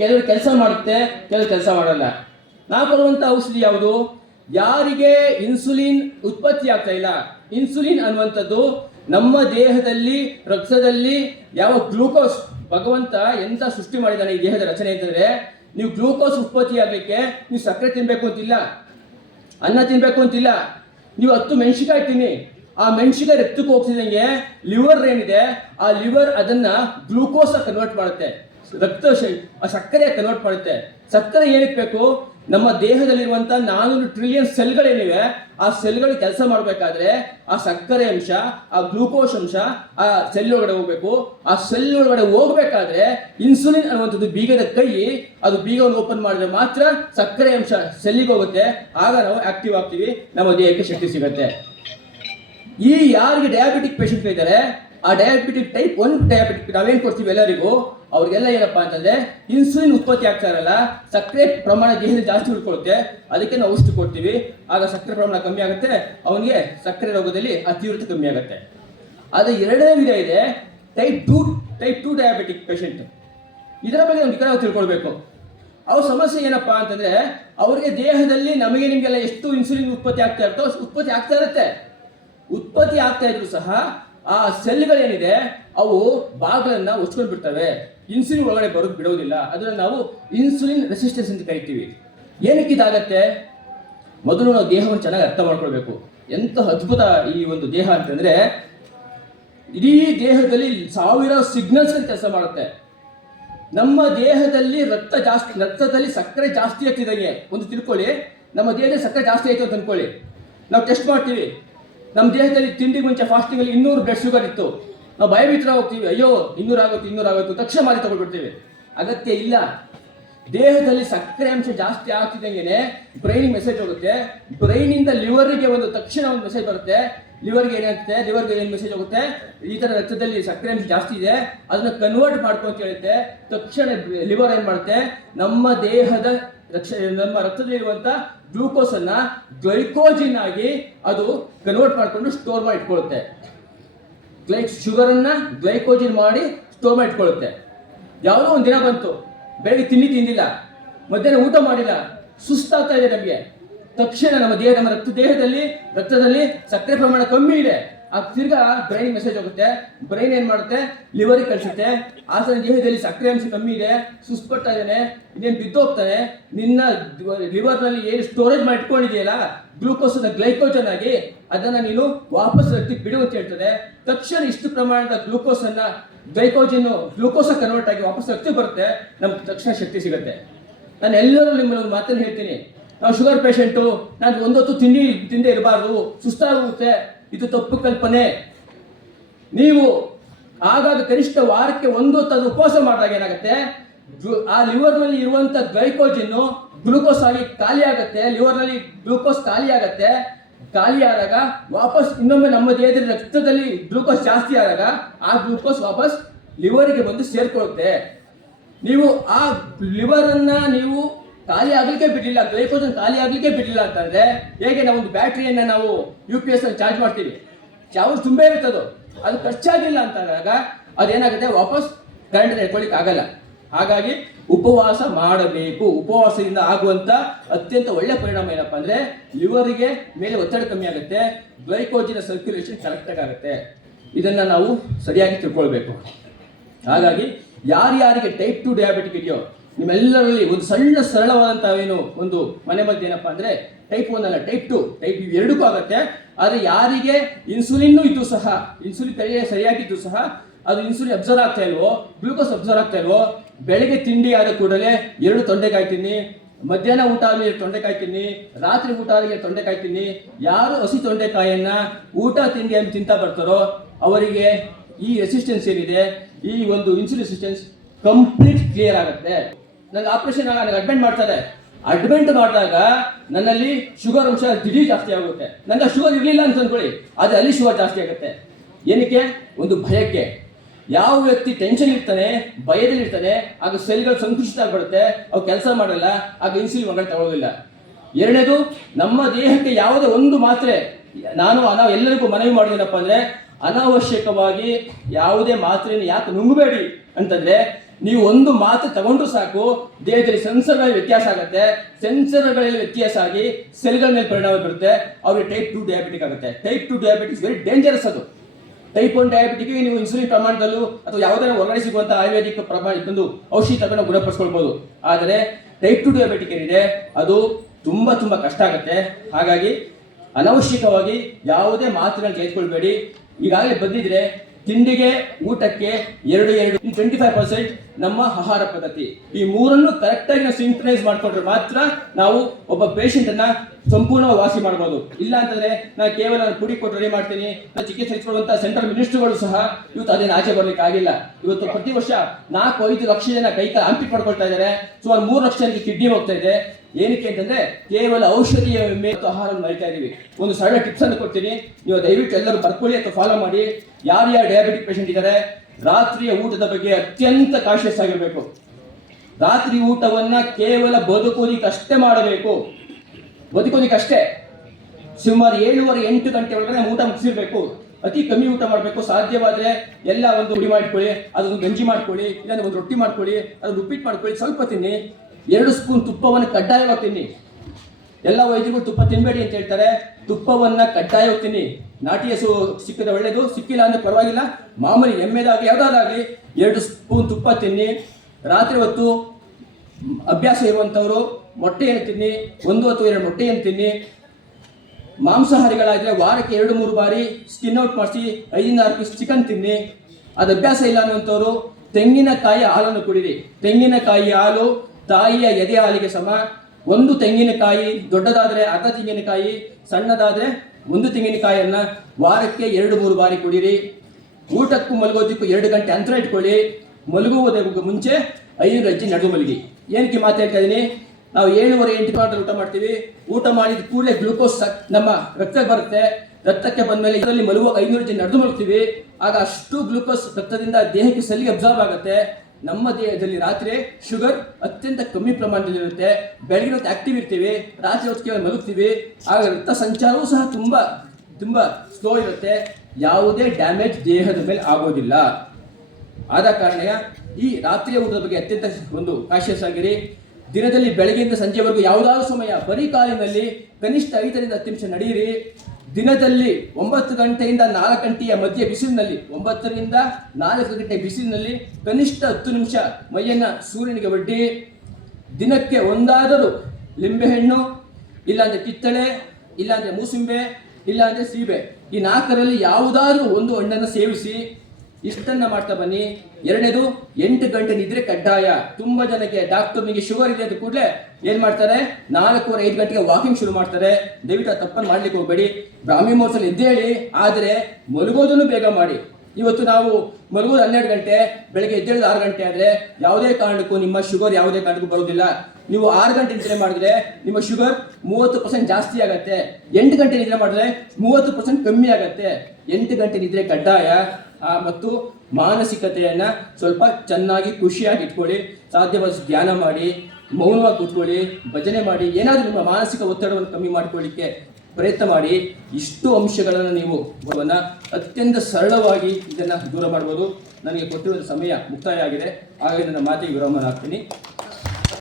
ಕೆಲವರು ಕೆಲಸ ಮಾಡುತ್ತೆ, ಕೆಲವರು ಕೆಲಸ ಮಾಡಲ್ಲ. ನಾವು ಕೊಡುವಂಥ ಔಷಧಿ ಯಾವುದು? ಯಾರಿಗೆ ಇನ್ಸುಲಿನ್ ಉತ್ಪತ್ತಿ ಆಗ್ತಾ ಇಲ್ಲ, ಇನ್ಸುಲಿನ್ ಅನ್ನುವಂಥದ್ದು ನಮ್ಮ ದೇಹದಲ್ಲಿ ರಕ್ತದಲ್ಲಿ ಯಾವ ಗ್ಲೂಕೋಸ್ ಭಗವಂತ ಎಂತ ಸೃಷ್ಟಿ ಮಾಡಿದ್ದಾನೆ ಈ ದೇಹದ ರಚನೆ ಅಂತಂದ್ರೆ, ನೀವು ಗ್ಲೂಕೋಸ್ ಉತ್ಪತ್ತಿ ಆಗಲಿಕ್ಕೆ ನೀವು ಸಕ್ಕರೆ ತಿನ್ಬೇಕು ಅಂತಿಲ್ಲ, ಅನ್ನ ತಿನ್ಬೇಕು ಅಂತಿಲ್ಲ. ನೀವು 10 ಮೆಣಸಿನಕಾಯಿ ತಿನ್ನಿ, ಆ ಮೆಣಸಿನಕಾಯಿ ರಕ್ತಕ್ಕೆ ಹೋಗ್ತಿದ್ದಂಗೆ ಲಿವರ್ ಏನಿದೆ ಆ ಲಿವರ್ ಅದನ್ನ ಗ್ಲೂಕೋಸ್ ಕನ್ವರ್ಟ್ ಮಾಡುತ್ತೆ, ರಕ್ತ ಸಕ್ಕರೆ ಕನ್ವರ್ಟ್ ಮಾಡುತ್ತೆ. ಸಕ್ಕರೆ ಏನಕ್ಕೆ ಬೇಕು? ನಮ್ಮ ದೇಹದಲ್ಲಿರುವಂತ 400 ಟ್ರಿಲಿಯನ್ ಸೆಲ್ಗಳೇನಿವೆ ಆ ಸೆಲ್ಗಳು ಕೆಲಸ ಮಾಡಬೇಕಾದ್ರೆ ಆ ಸಕ್ಕರೆ ಅಂಶ, ಆ ಗ್ಲೂಕೋಸ್ ಅಂಶ ಆ ಸೆಲ್ ಒಳಗಡೆ ಹೋಗ್ಬೇಕು. ಆ ಸೆಲ್ ಒಳಗಡೆ ಹೋಗ್ಬೇಕಾದ್ರೆ ಇನ್ಸುಲಿನ್ ಅನ್ನುವಂಥದ್ದು ಬೀಗದ ಕೈ, ಅದು ಬೀಗವನ್ನು ಓಪನ್ ಮಾಡಿದ್ರೆ ಮಾತ್ರ ಸಕ್ಕರೆ ಅಂಶ ಸೆಲ್ಲಿಗೆ ಹೋಗುತ್ತೆ. ಆಗ ನಾವು ಆಕ್ಟಿವ್ ಆಗ್ತೀವಿ, ನಮ್ಮ ದೇಹಕ್ಕೆ ಶಕ್ತಿ ಸಿಗುತ್ತೆ. ಈ ಯಾರಿಗೆ ಡಯಾಬಿಟಿಕ್ ಪೇಷಂಟ್ ಇದ್ದಾರೆ, ಆ ಡಯಾಬಿಟಿಕ್ ಟೈಪ್ 1 ಡಯಾಬಿಟಿಕ್ ನಾವೇನ್ ಕೊಡ್ತೀವಿ ಎಲ್ಲರಿಗೂ, ಅವ್ರಿಗೆಲ್ಲ ಏನಪ್ಪಾ ಅಂತಂದ್ರೆ ಇನ್ಸುಲಿನ್ ಉತ್ಪತ್ತಿ ಆಗ್ತಾ ಇರಲ್ಲ, ಸಕ್ಕರೆ ಪ್ರಮಾಣ ದೇಹದಲ್ಲಿ ಜಾಸ್ತಿ ಉಳ್ಕೊಳ್ಳುತ್ತೆ. ಅದಕ್ಕೆ ನಾವು ಔಷಧಿ ಕೊಡ್ತೀವಿ, ಆಗ ಸಕ್ಕರೆ ಪ್ರಮಾಣ ಕಮ್ಮಿ ಆಗುತ್ತೆ, ಅವನಿಗೆ ಸಕ್ಕರೆ ರೋಗದಲ್ಲಿ ಆ ತೀವ್ರತೆ ಕಮ್ಮಿ ಆಗುತ್ತೆ. ಅದು ಎರಡನೇ ವಿಧ ಇದೆ, ಟೈಪ್ 2 ಡಯಾಬಿಟಿಕ್ ಪೇಷಂಟ್. ಇದರ ಬಗ್ಗೆ ನಾವು ತಿಳ್ಕೊಳ್ಬೇಕು. ಅವ್ರ ಸಮಸ್ಯೆ ಏನಪ್ಪಾ ಅಂತಂದ್ರೆ, ಅವರಿಗೆ ದೇಹದಲ್ಲಿ ನಮಗೆ ನಿಮಗೆಲ್ಲ ಎಷ್ಟು ಇನ್ಸುಲಿನ್ ಉತ್ಪತ್ತಿ ಆಗ್ತಾ ಇರುತ್ತೋ ಉತ್ಪತ್ತಿ ಆಗ್ತಾ ಇದ್ರು ಸಹ ಆ ಸೆಲ್ಗಳೇನಿದೆ ಅವು ಬಾಗಿಲನ್ನ ಒಚ್ಕೊಂಡು ಬಿಡ್ತವೆ, ಇನ್ಸುಲಿನ್ ಒಳಗಡೆ ಬರೋದು ಬಿಡೋದಿಲ್ಲ. ಅದನ್ನ ನಾವು ಇನ್ಸುಲಿನ್ ರೆಸಿಸ್ಟೆನ್ಸ್ ಅಂತ ಕರಿತೀವಿ. ಏನಕ್ಕೆ ಇದಾಗತ್ತೆ? ಮೊದಲು ನಾವು ದೇಹವನ್ನು ಚೆನ್ನಾಗಿ ಅರ್ಥ ಮಾಡ್ಕೊಳ್ಬೇಕು. ಎಂತ ಅದ್ಭುತ ಈ ಒಂದು ದೇಹ ಅಂತಂದ್ರೆ, ಇಡೀ ದೇಹದಲ್ಲಿ 1000 ಸಿಗ್ನಲ್ಸ್ ಕೆಲಸ ಮಾಡುತ್ತೆ. ನಮ್ಮ ದೇಹದಲ್ಲಿ ರಕ್ತದಲ್ಲಿ ಸಕ್ಕರೆ ಜಾಸ್ತಿ ಆಗ್ತಿದಂಗೆ ಒಂದು ತಿಳ್ಕೊಳ್ಳಿ, ನಮ್ಮ ದೇಹದಲ್ಲಿ ಸಕ್ಕರೆ ಜಾಸ್ತಿ ಆಯ್ತು ಅಂತ ಅನ್ಕೊಳ್ಳಿ, ನಾವು ಟೆಸ್ಟ್ ಮಾಡ್ತೀವಿ. ನಮ್ಮ ದೇಹದಲ್ಲಿ ತಿಂಡಿ ಮುಂಚೆ ಫಾಸ್ಟಿಂಗ್ ಅಲ್ಲಿ 200 ಬ್ಲಡ್ ಶುಗರ್ ಇತ್ತು, ನಾವು ಭಯಭೀತರ ಹೋಗ್ತೀವಿ, ಅಯ್ಯೋ 200 ಆಗುತ್ತೆ ತಕ್ಷಣ ಮಾರಿ ತಗೊಳ್ಬಿಡ್ತೀವಿ. ಅಗತ್ಯ ಇಲ್ಲ. ದೇಹದಲ್ಲಿ ಸಕ್ಕರೆ ಅಂಶ ಜಾಸ್ತಿ ಆಗ್ತಿದ್ದಂಗೆ ಬ್ರೈನ್ ಮೆಸೇಜ್ ಹೋಗುತ್ತೆ, ಬ್ರೈನ್ ಇಂದ ಲಿವರ್ಗೆ ತಕ್ಷಣ ಒಂದು ಮೆಸೇಜ್ ಬರುತ್ತೆ. ಲಿವರ್ಗೆ ಏನು ಮೆಸೇಜ್ ಹೋಗುತ್ತೆ, ಈ ತರ ರಕ್ತದಲ್ಲಿ ಸಕ್ಕರೆ ಅಂಶ ಜಾಸ್ತಿ ಇದೆ, ಅದನ್ನ ಕನ್ವರ್ಟ್ ಮಾಡ್ಕೊಂತ ಹೇಳುತ್ತೆ. ತಕ್ಷಣ ಲಿವರ್ ಏನ್ ಮಾಡುತ್ತೆ, ನಮ್ಮ ದೇಹದ ನಮ್ಮ ರಕ್ತದಲ್ಲಿರುವಂತ ಗ್ಲೂಕೋಸ್ ಅನ್ನ ಗ್ಲೈಕೋಜಿನ್ ಆಗಿ ಅದು ಕನ್ವರ್ಟ್ ಮಾಡ್ಕೊಂಡು ಸ್ಟೋರ್ ಮಾಡಿ ಇಟ್ಕೊಳ್ಳುತ್ತೆ. ಶುಗರ್ ಅನ್ನ ಗ್ಲೈಕೋಜಿನ್ ಮಾಡಿ ಸ್ಟೋರ್ ಮಾಡಿ ಇಟ್ಕೊಳ್ಳುತ್ತೆ. ಯಾವುದೋ ಒಂದು ದಿನ ಬಂತು, ಬೆಳಗ್ಗೆ ತಿಂದಿಲ್ಲ, ಮಧ್ಯಾಹ್ನ ಊಟ ಮಾಡಿಲ್ಲ, ಸುಸ್ತಾಗ್ತಾ ಇದೆ ನಮಗೆ, ತಕ್ಷಣ ನಮ್ಮ ರಕ್ತದಲ್ಲಿ ಸಕ್ಕರೆ ಪ್ರಮಾಣ ಕಮ್ಮಿ ಇದೆ, ಆ ತಿರ್ಗಾ ಬ್ರೈನ್ ಮೆಸೇಜ್ ಹೋಗುತ್ತೆ. ಬ್ರೈನ್ ಏನ್ ಮಾಡುತ್ತೆ, ಲಿವರ್ಗೆ ಕಳಿಸುತ್ತೆ, ಆತನ ದೇಹದಲ್ಲಿ ಸಕ್ಕರೆ ಅಂಶ ಕಮ್ಮಿ ಇದೆ, ಸುಸ್ಕೊಡ್ತಾ ಇದ್ದಾನೆ, ಇನ್ನೇನು ಬಿದ್ದೋಗ್ತಾನೆ, ನಿನ್ನ ಲಿವರ್ ನಲ್ಲಿ ಏನು ಸ್ಟೋರೇಜ್ ಮಾಡಿ ಇಟ್ಕೊಂಡಿದೆಯಲ್ಲ ಗ್ಲೂಕೋಸ್ ಗ್ಲೈಕೋಜನ್ ಆಗಿ, ಅದನ್ನ ನೀನು ವಾಪಸ್ ರಕ್ತಕ್ಕೆ ಬಿಡು ಅಂತ ಹೇಳ್ತದೆ. ತಕ್ಷಣ ಇಷ್ಟು ಪ್ರಮಾಣದ ಗ್ಲೂಕೋಸ್ ಅನ್ನ ಗ್ಲೂಕೋಸ್ ಕನ್ವರ್ಟ್ ಆಗಿ ವಾಪಸ್ ರಕ್ತಕ್ಕೆ ಬರುತ್ತೆ, ನಮ್ಗೆ ತಕ್ಷಣ ಶಕ್ತಿ ಸಿಗುತ್ತೆ. ನಾನು ಎಲ್ಲರೂ ನಿಮ್ಮಲ್ಲಿ ಒಂದು ಮಾತನ್ನು ಹೇಳ್ತೀನಿ, ನಾವು ಶುಗರ್ ಪೇಷಂಟು, ನಾನು ಒಂದೊತ್ತು ತಿಂದೇ ಇರಬಾರ್ದು, ಸುಸ್ತಾಗುತ್ತೆ, ಇದು ತಪ್ಪು ಕಲ್ಪನೆ. ನೀವು ಆಗಾಗ ಕನಿಷ್ಠ ವಾರಕ್ಕೆ 1 ಹೊತ್ತು ಉಪವಾಸ ಮಾಡಿದಾಗ ಏನಾಗುತ್ತೆ, ಆ ಲಿವರ್ ನಲ್ಲಿ ಇರುವಂತ ಗ್ಲೈಕೋಜಿನ್ ಗ್ಲೂಕೋಸ್ ಆಗಿ ಖಾಲಿ ಆಗುತ್ತೆ, ಲಿವರ್ ನಲ್ಲಿ ಗ್ಲೂಕೋಸ್ ಖಾಲಿ ಆಗುತ್ತೆ. ಖಾಲಿ ಆದಾಗ ವಾಪಸ್ ಇನ್ನೊಮ್ಮೆ ನಮ್ಮ ದೇಹದಲ್ಲಿ ರಕ್ತದಲ್ಲಿ ಗ್ಲೂಕೋಸ್ ಜಾಸ್ತಿ ಆದಾಗ ಆ ಗ್ಲೂಕೋಸ್ ವಾಪಸ್ ಲಿವರ್ಗೆ ಬಂದು ಸೇರ್ಕೊಳ್ಳುತ್ತೆ. ನೀವು ಆ ಲಿವರ್ ಅನ್ನ ನೀವು ಖಾಲಿ ಆಗ್ಲಿಕ್ಕೆ ಬಿಡಲಿಲ್ಲ, ಗ್ಲೈಕೋಜನ್ ಖಾಲಿ ಆಗ್ಲಿಕ್ಕೆ ಬಿಡಲಿಲ್ಲ ಅಂತಂದ್ರೆ, ಹೇಗೆ ನಾವು ಒಂದು ಬ್ಯಾಟ್ರಿಯನ್ನ ನಾವು UPS ಅಲ್ಲಿ ಚಾರ್ಜ್ ಮಾಡ್ತೀವಿ, ಚಾರ್ಜ್ ತುಂಬೇ ಇರ್ತದೋ, ಅದು ಖರ್ಚಾಗಿಲ್ಲ ಅಂತಂದಾಗ ಅದೇನಾಗುತ್ತೆ, ವಾಪಸ್ ಕರೆಂಟ್ ಎತ್ಕೊಳ್ಳಿಕ್ಕೆ ಆಗಲ್ಲ. ಹಾಗಾಗಿ ಉಪವಾಸ ಮಾಡಬೇಕು. ಉಪವಾಸದಿಂದ ಆಗುವಂತ ಅತ್ಯಂತ ಒಳ್ಳೆ ಪರಿಣಾಮ ಏನಪ್ಪಾ ಅಂದ್ರೆ, ಲಿವರ್ಗೆ ಮೇಲೆ ಒತ್ತಡ ಕಮ್ಮಿ ಆಗುತ್ತೆ, ಗ್ಲೈಕೋಜಿನ ಸರ್ಕ್ಯುಲೇಷನ್ ಕರೆಕ್ಟಾಗಿ ಆಗುತ್ತೆ. ಇದನ್ನ ನಾವು ಸರಿಯಾಗಿ ತಿಳ್ಕೊಳ್ಬೇಕು. ಹಾಗಾಗಿ ಯಾರ್ಯಾರಿಗೆ ಟೈಪ್ 2 ಡಯಾಬಿಟಿಕ್ ಇದೆಯೋ ನಿಮ್ಮೆಲ್ಲರಲ್ಲಿ ಒಂದು ಸರಳವಾದಂತಹ ಒಂದು ಮನೆ ಮದ್ದು ಏನಪ್ಪಾ ಅಂದ್ರೆ, ಟೈಪ್ 1 ಅಲ್ಲ, ಟೈಪ್ 2, ಟೈಪ್ 2 ಆಗುತ್ತೆ. ಆದ್ರೆ ಯಾರಿಗೆ ಇನ್ಸುಲಿನ್ ಇದ್ದು ಸಹ, ಇನ್ಸುಲಿನ್ ಸರಿಯಾಗಿದ್ದು ಸಹ ಅದು ಇನ್ಸುಲಿನ್ ಅಬ್ಸರ್ವ್ ಆಗ್ತಾ ಇಲ್ವೋ, ಗ್ಲೂಕೋಸ್ ಅಬ್ಸರ್ವ್ ಆಗ್ತಾ ಇಲ್ವೋ, ಬೆಳಗ್ಗೆ ತಿಂಡಿ ಆದ ಕೂಡಲೇ 2 ತೊಂಡೆಕಾಯಿ ತಿನ್ನಿ, ಮಧ್ಯಾಹ್ನ ಊಟ ಆದ್ಮೇಲೆ ತೊಂಡೆಕಾಯಿ ತಿನ್ನಿ, ರಾತ್ರಿ ಊಟ ಆದ್ಮೇಲೆ ತೊಂಡೆಕಾಯಿ ತಿನ್ನಿ. ಯಾರು ಹಸಿ ತೊಂಡೆಕಾಯಿಯನ್ನ ಊಟ ತಿಂಡಿಯನ್ನು ತಿಂತಾ ಬರ್ತಾರೋ ಅವರಿಗೆ ಈ ರೆಸಿಸ್ಟೆನ್ಸ್ ಏನಿದೆ, ಈ ಒಂದು ಇನ್ಸುಲಿನ್ ರೆಸಿಸ್ಟೆನ್ಸ್ ಕಂಪ್ಲೀಟ್ ಕ್ಲಿಯರ್ ಆಗುತ್ತೆ. ನನಗೆ ಆಪರೇಷನ್ ನನಗೆ ಅಡ್ಮಿಟ್ ಮಾಡಿದಾಗ ನನ್ನಲ್ಲಿ ಶುಗರ್ ಅಂಶ ದಿಢೀರ್ ಜಾಸ್ತಿ ಆಗುತ್ತೆ. ನನಗೆ ಶುಗರ್ ಇರಲಿಲ್ಲ ಅಂತ ಅನ್ಕೊಳ್ಳಿ, ಆದರೆ ಅಲ್ಲಿ ಶುಗರ್ ಜಾಸ್ತಿ ಆಗುತ್ತೆ. ಏನಕ್ಕೆ? ಒಂದು ಭಯಕ್ಕೆ. ಯಾವ ವ್ಯಕ್ತಿ ಟೆನ್ಷನ್ ಇರ್ತಾನೆ, ಭಯದಲ್ಲಿರ್ತಾನೆ, ಆಗ ಸೆಲ್ಗಳು ಸಂಕುಚಿತ ಆಗ್ಬಿಡುತ್ತೆ, ಅವು ಕೆಲಸ ಮಾಡಲ್ಲ, ಆಗ ಇನ್ಸುಲಿನ್ ಒಳಗಡೆ ತಗೊಳ್ಳೋದಿಲ್ಲ. ಎರಡನೇದು, ನಮ್ಮ ದೇಹಕ್ಕೆ ಯಾವುದೇ ಒಂದು ಮಾತ್ರೆ, ನಾವು ಎಲ್ಲರಿಗೂ ಮನವಿ ಮಾಡೋದೇನಪ್ಪ ಅಂದ್ರೆ, ಅನಾವಶ್ಯಕವಾಗಿ ಯಾವುದೇ ಮಾತ್ರೆಯನ್ನು ಯಾಕೆ ನುಂಗಬೇಡಿ ಅಂತಂದ್ರೆ, ನೀವು ಒಂದು ಮಾತು ತಗೊಂಡ್ರು ಸಾಕು, ದೇಹದಲ್ಲಿ ಸೆನ್ಸರ್ಗಳಲ್ಲಿ ವ್ಯತ್ಯಾಸ ಆಗುತ್ತೆ. ಸೆನ್ಸರ್ಗಳಲ್ಲಿ ವ್ಯತ್ಯಾಸ ಆಗಿ ಸೆಲ್ಗಳ ಮೇಲೆ ಪರಿಣಾಮ ಬೀರುತ್ತೆ. ಅವ್ರಿಗೆ ಟೈಪ್ 2 ಡಯಾಬಿಟಿಕ್ ಆಗುತ್ತೆ. Type 2 diabetics very dangerous. ಅದು ಟೈಪ್ 1 ಡಯಾಬಿಟಿಕ್ ನೀವು ಇನ್ಸುಲಿನ್ ಪ್ರಮಾಣದಲ್ಲೂ ಅಥವಾ ಯಾವುದೇ ಹೊರಗಡೆ ಸಿಗುವಂತ ಆಯುರ್ವೇದಿಕ್ ಪ್ರಮಾಣ ಒಂದು ಔಷಧಿ ತಗೊಂಡು ಗುಣಪಡಿಸ್ಕೊಳ್ಬಹುದು. ಆದರೆ ಟೈಪ್ 2 ಡಯಾಬಿಟಿಕ್ ಏನಿದೆ ಅದು ತುಂಬಾ ಕಷ್ಟ ಆಗುತ್ತೆ. ಹಾಗಾಗಿ ಅನವಶ್ಯಕವಾಗಿ ಯಾವುದೇ ಮಾತುಗಳನ್ನು ತೆಗೆದುಕೊಳ್ಬೇಡಿ. ಈಗಾಗಲೇ ಬಂದಿದ್ರೆ ತಿಂಡಿಗೆ ಊಟಕ್ಕೆ 25% ನಮ್ಮ ಆಹಾರ ಪದ್ಧತಿ, ಈ ಮೂರನ್ನು ಕರೆಕ್ಟಾಗಿ ನಾವು ಸಿಂಕ್ರನೈಸ್ ಮಾಡ್ಕೊಂಡ್ರೆ ಮಾತ್ರ ನಾವು ಒಬ್ಬ ಪೇಷಂಟ್ ಅನ್ನ ಸಂಪೂರ್ಣವಾಗಿ ವಾಸಿ ಮಾಡಬಹುದು. ಇಲ್ಲ ಅಂತಂದ್ರೆ ನಾನು ಕೇವಲ ಪುಡಿ ಕೊಟ್ಟು ರೆಡಿ ಮಾಡ್ತೀನಿ, ಚಿಕಿತ್ಸೆ ಹಚ್ಕೊಳ್ಳುವಂತ ಸೆಂಟ್ರಲ್ ಮಿನಿಸ್ಟರ್ಗಳು ಸಹ ಇವತ್ತು ಅದೇನು ಆಚೆ ಬರ್ಲಿಕ್ಕೆ ಆಗಿಲ್ಲ. ಇವತ್ತು ಪ್ರತಿ ವರ್ಷ 4-5 ಲಕ್ಷ ಜನ ಕೈಕಾಲ ಆಂಪಿಟ್ ಮಾಡ್ಕೊಳ್ತಾ ಇದ್ದಾರೆ. ಸುಮಾರು 3 ಲಕ್ಷ ಜನಕ್ಕೆ ಕಿಡ್ನಿ ಹೋಗ್ತಾ ಇದೆ. ಏನಕ್ಕೆ ಅಂತಂದ್ರೆ ಕೇವಲ ಔಷಧಿಯ ಮೇಲೆ ಆಹಾರವನ್ನು ಮರಿತಾ ಇದೀವಿ. ಒಂದು ಸರಳ ಟಿಪ್ಸ್ ಅನ್ನು ಕೊಡ್ತೀನಿ, ನೀವು ದಯವಿಟ್ಟು ಎಲ್ಲರೂ ಬರ್ಕೊಳ್ಳಿ ಅಥವಾ ಫಾಲೋ ಮಾಡಿ. ಯಾರ್ಯಾರು ಡಯಾಬಿಟಿಕ್ ಪೇಷಂಟ್ ಇದ್ದಾರೆ, ರಾತ್ರಿಯ ಊಟದ ಬಗ್ಗೆ ಅತ್ಯಂತ ಕಾಶಿಯಸ್ ಆಗಿರಬೇಕು. ರಾತ್ರಿ ಊಟವನ್ನ ಕೇವಲ ಬದುಕೋದಿಕ್ಕಷ್ಟೇ ಮಾಡಬೇಕು, ಬದುಕೋದಿಕ್ಕಷ್ಟೇ. ಸುಮಾರು 7-8 ಗಂಟೆ ಒಳಗಡೆ ಊಟ ಮುಗಿಸಿರ್ಬೇಕು. ಅತಿ ಕಮ್ಮಿ ಊಟ ಮಾಡಬೇಕು. ಸಾಧ್ಯವಾದ್ರೆ ಎಲ್ಲ ಒಂದು ಹುಡಿ ಮಾಡ್ಕೊಳ್ಳಿ, ಅದೊಂದು ಗಂಜಿ ಮಾಡ್ಕೊಳ್ಳಿ, ಇಲ್ಲ ಒಂದು ರೊಟ್ಟಿ ಮಾಡ್ಕೊಳ್ಳಿ, ಅದನ್ನು ಉಪ್ಪಿಟ್ಟು ಮಾಡ್ಕೊಳ್ಳಿ, ಸ್ವಲ್ಪ ತಿನ್ನಿ. 2 ಸ್ಪೂನ್ ತುಪ್ಪವನ್ನು ಕಡ್ಡಾಯವಾಗಿ ತಿನ್ನಿ. ಎಲ್ಲ ವೈದ್ಯರು ತುಪ್ಪ ತಿನ್ಬೇಡಿ ಅಂತ ಹೇಳ್ತಾರೆ, ತುಪ್ಪವನ್ನ ಕಡ್ಡಾಯವಾಗಿ ತಿನ್ನಿ. ನಾಟಿ ಹಸು ಸಿಕ್ಕಿದ್ರೆ ಒಳ್ಳೇದು, ಸಿಕ್ಕಿಲ್ಲ ಅಂದ್ರೆ ಪರವಾಗಿಲ್ಲ, ಮಾಮೂಲಿ ಎಮ್ಮೆದಾಗಲಿ ಯಾವುದಾಗಲಿ 2 ಸ್ಪೂನ್ ತುಪ್ಪ ತಿನ್ನಿ. ರಾತ್ರಿ ಹೊತ್ತು ಅಭ್ಯಾಸ ಇರುವಂಥವ್ರು ಮೊಟ್ಟೆಯನ್ನು ತಿನ್ನಿ, 1 ಅಥವಾ 2 ಮೊಟ್ಟೆಯನ್ನು ತಿನ್ನಿ. ಮಾಂಸಾಹಾರಿಗಳಾದರೆ ವಾರಕ್ಕೆ 2-3 ಬಾರಿ ಸ್ಕಿನ್ ಔಟ್ ಮಾಡಿಸಿ 5-6 ಪೀಸ್ ಚಿಕನ್ ತಿನ್ನಿ. ಅದು ಅಭ್ಯಾಸ ಇಲ್ಲ ಅನ್ನುವಂಥವ್ರು ತೆಂಗಿನಕಾಯಿ ಹಾಲನ್ನು ಕುಡಿರಿ. ತೆಂಗಿನಕಾಯಿ ಹಾಲು ತಾಯಿಯ ಎದೆ ಹಾಲಿಗೆ ಸಮ. 1 ತೆಂಗಿನಕಾಯಿ, ದೊಡ್ಡದಾದ್ರೆ ಅರ್ಧ ತೆಂಗಿನಕಾಯಿ, ಸಣ್ಣದಾದ್ರೆ 1 ತೆಂಗಿನಕಾಯಿಯನ್ನ ವಾರಕ್ಕೆ 2-3 ಬಾರಿ ಕುಡಿರಿ. ಊಟಕ್ಕೂ ಮಲಗೋದಕ್ಕೂ 2 ಗಂಟೆ ಅಂತರ ಇಟ್ಕೊಳ್ಳಿ. ಮಲಗುವುದಕ್ಕೂ ಮುಂಚೆ 5 ಹೆಜ್ಜೆ ನಡೆದು ಮಲಗಿ. ಏನಕ್ಕೆ ಮಾತಾಡ್ತಾ ಇದ್ದೀನಿ, ನಾವು 7-8 ಗಂಟೆ ಊಟ ಮಾಡ್ತೀವಿ. ಊಟ ಮಾಡಿದ ಕೂಡಲೇ ಗ್ಲೂಕೋಸ್ ನಮ್ಮ ರಕ್ತಕ್ಕೆ ಬರುತ್ತೆ. ರಕ್ತಕ್ಕೆ ಬಂದ್ಮೇಲೆ ಇದರಲ್ಲಿ ಮಲಗುವಾಗ 500 ಹೆಜ್ಜೆ ನಡೆದು ಮಲಗ್ತೀವಿ. ಆಗ ಅಷ್ಟು ಗ್ಲೂಕೋಸ್ ರಕ್ತದಿಂದ ದೇಹಕ್ಕೆ ಸೆಲ್ಗೆ ಅಬ್ಸಾರ್ಬ್ ಆಗುತ್ತೆ. ನಮ್ಮ ದೇಹದಲ್ಲಿ ರಾತ್ರಿ ಶುಗರ್ ಅತ್ಯಂತ ಕಮ್ಮಿ ಪ್ರಮಾಣದಲ್ಲಿ ಇರುತ್ತೆ. ಬೆಳಗಿನ ಹೊತ್ತು ಆಕ್ಟಿವ್ ಇರ್ತೀವಿ, ರಾತ್ರಿ ಹೊತ್ತಿಗೆ ಮಲಗ್ತೀವಿ. ಆಗ ರಕ್ತ ಸಂಚಾರವೂ ಸಹ ತುಂಬಾ ಸ್ಲೋ ಇರುತ್ತೆ. ಯಾವುದೇ ಡ್ಯಾಮೇಜ್ ದೇಹದ ಮೇಲೆ ಆಗೋದಿಲ್ಲ. ಆದ ಕಾರಣ ಈ ರಾತ್ರಿಯ ಊಟದ ಬಗ್ಗೆ ಅತ್ಯಂತ ಒಂದು ಕಾಶಿಯಸ್ ಆಗಿರಿ. ದಿನದಲ್ಲಿ ಬೆಳಗ್ಗೆಯಿಂದ ಸಂಜೆವರೆಗೂ ಯಾವುದಾದ್ರೂ ಸಮಯ ಬರೀ ಕಾಲಿನಲ್ಲಿ ಕನಿಷ್ಠ 5ರಿಂದ 10 ನಿಮಿಷ ನಡೆಯಿರಿ. ದಿನದಲ್ಲಿ 9 ಗಂಟೆಯಿಂದ 4 ಗಂಟೆಯ ಮಧ್ಯೆ ಬಿಸಿಲಿನಲ್ಲಿ, 9ರಿಂದ 4 ಗಂಟೆ ಬಿಸಿಲಿನಲ್ಲಿ ಕನಿಷ್ಠ 10 ನಿಮಿಷ ಮೈಯನ್ನ ಸೂರ್ಯನಿಗೆ ಒಡ್ಡಿ. ದಿನಕ್ಕೆ ಒಂದಾದರೂ ಲಿಂಬೆಹಣ್ಣು, ಇಲ್ಲಾಂದ್ರೆ ಕಿತ್ತಳೆ, ಇಲ್ಲಾಂದ್ರೆ ಮೂಸಂಬೆ, ಇಲ್ಲಾಂದ್ರೆ ಸೀಬೆ, ಈ 4ರಲ್ಲಿ ಯಾವುದಾದ್ರೂ ಒಂದು ಹಣ್ಣನ್ನು ಸೇವಿಸಿ. ಇಷ್ಟನ್ನ ಮಾಡ್ತಾ ಬನ್ನಿ. 2ನೇದು 8 ಗಂಟೆ ನಿದ್ರೆ ಕಡ್ಡಾಯ. ತುಂಬಾ ಜನಕ್ಕೆ ಡಾಕ್ಟರ್ನಿಗೆ ಶುಗರ್ ಇದೆ ಅಂತ ಕೂಡಲೇ ಏನ್ ಮಾಡ್ತಾರೆ, 4-5 ಗಂಟೆಗೆ ವಾಕಿಂಗ್ ಶುರು ಮಾಡ್ತಾರೆ. ದಯವಿಟ್ಟು ಆ ತಪ್ಪನ್ನು ಮಾಡ್ಲಿಕ್ಕೆ ಹೋಗಬೇಡಿ. ಬ್ರಾಹ್ಮಿ ಮುಹೂರ್ತದಲ್ಲಿ ಎದ್ದೇಳಿ, ಆದರೆ ಮಲಗೋದನ್ನು ಬೇಗ ಮಾಡಿ. ಇವತ್ತು ನಾವು ಮಲಗೋದು 12 ಗಂಟೆ, ಬೆಳಗ್ಗೆ ಎದ್ದೇಳೋದು 6 ಗಂಟೆ ಆದರೆ ಯಾವುದೇ ಕಾರಣಕ್ಕೂ ನಿಮ್ಮ ಶುಗರ್ ಯಾವುದೇ ಕಾರಣಕ್ಕೂ ಬರೋದಿಲ್ಲ. ನೀವು 6 ಗಂಟೆ ನಿದ್ರೆ ಮಾಡಿದ್ರೆ ನಿಮ್ಮ ಶುಗರ್ 30% ಜಾಸ್ತಿ ಆಗುತ್ತೆ. 8 ಗಂಟೆ ನಿದ್ರೆ ಮಾಡಿದ್ರೆ 30% ಕಮ್ಮಿ ಆಗುತ್ತೆ. 8 ಗಂಟೆ ನಿದ್ರೆ ಕಡ್ಡಾಯ. ಮತ್ತು ಮಾನಸಿಕತೆಯನ್ನ ಸ್ವಲ್ಪ ಚೆನ್ನಾಗಿ ಖುಷಿಯಾಗಿ ಇಟ್ಕೊಳ್ಳಿ. ಸಾಧ್ಯವಾದಷ್ಟು ಧ್ಯಾನ ಮಾಡಿ, ಮೌನವಾಗಿ ಕೂತ್ಕೊಳ್ಳಿ, ಭಜನೆ ಮಾಡಿ, ಏನಾದರೂ ನಿಮ್ಮ ಮಾನಸಿಕ ಒತ್ತಡವನ್ನು ಕಮ್ಮಿ ಮಾಡಿಕೊಳ್ಳಿಕ್ಕೆ ಪ್ರಯತ್ನ ಮಾಡಿ. ಇಷ್ಟು ಅಂಶಗಳನ್ನು ನೀವು ಅತ್ಯಂತ ಸರಳವಾಗಿ ಇದನ್ನು ದೂರ ಮಾಡ್ಬೋದು. ನನಗೆ ಕೊಟ್ಟಿರುವ ಸಮಯ ಮುಕ್ತಾಯ ಆಗಿದೆ. ಹಾಗಾಗಿ ನನ್ನ ಮಾತಿಗೆ ವಿರಾಮ ಹಾಕ್ತೀನಿ.